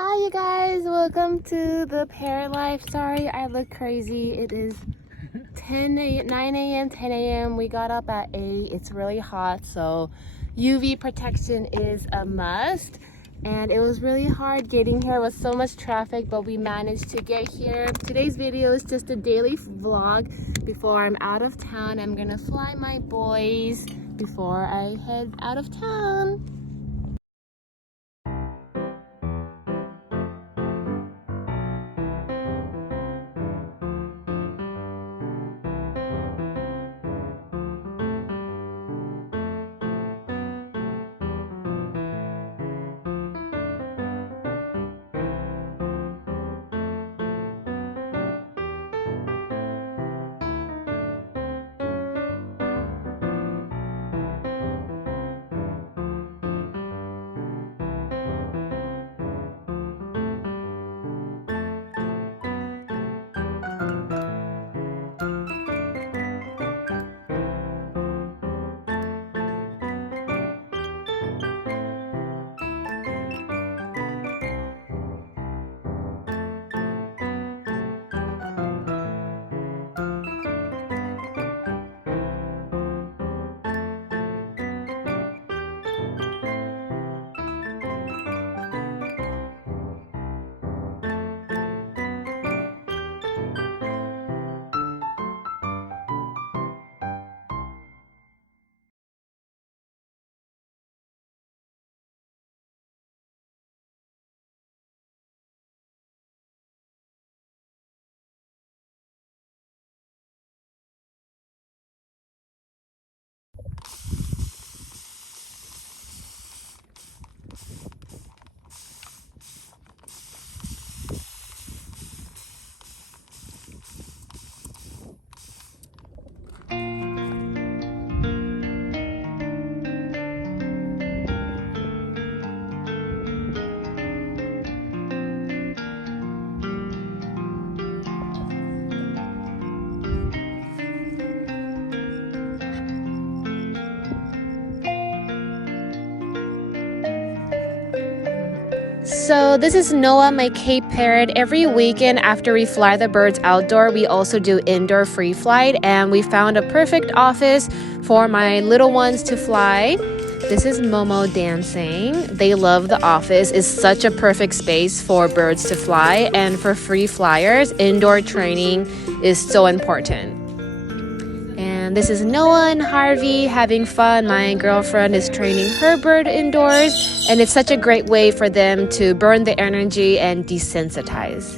Hi you guys, welcome to the Parrot Life. Sorry I look crazy. It is 9 a.m, 10 a.m. We got up at 8. It's really hot, so UV protection is a must. And it was really hard getting here with so much traffic, but we managed to get here. Today's video is just a daily vlog before I'm out of town. I'm gonna fly my boys before I head out of town. So this is Noah, my Cape Parrot. Every weekend after we fly the birds outdoor, we also do indoor free flight, and we found a perfect office for my little ones to fly. This is Momo dancing. They love the office. It's such a perfect space for birds to fly, and for free flyers, indoor training is so important. And this is Noah and Harvey having fun. My girlfriend is training her bird indoors, and it's such a great way for them to burn the energy and desensitize.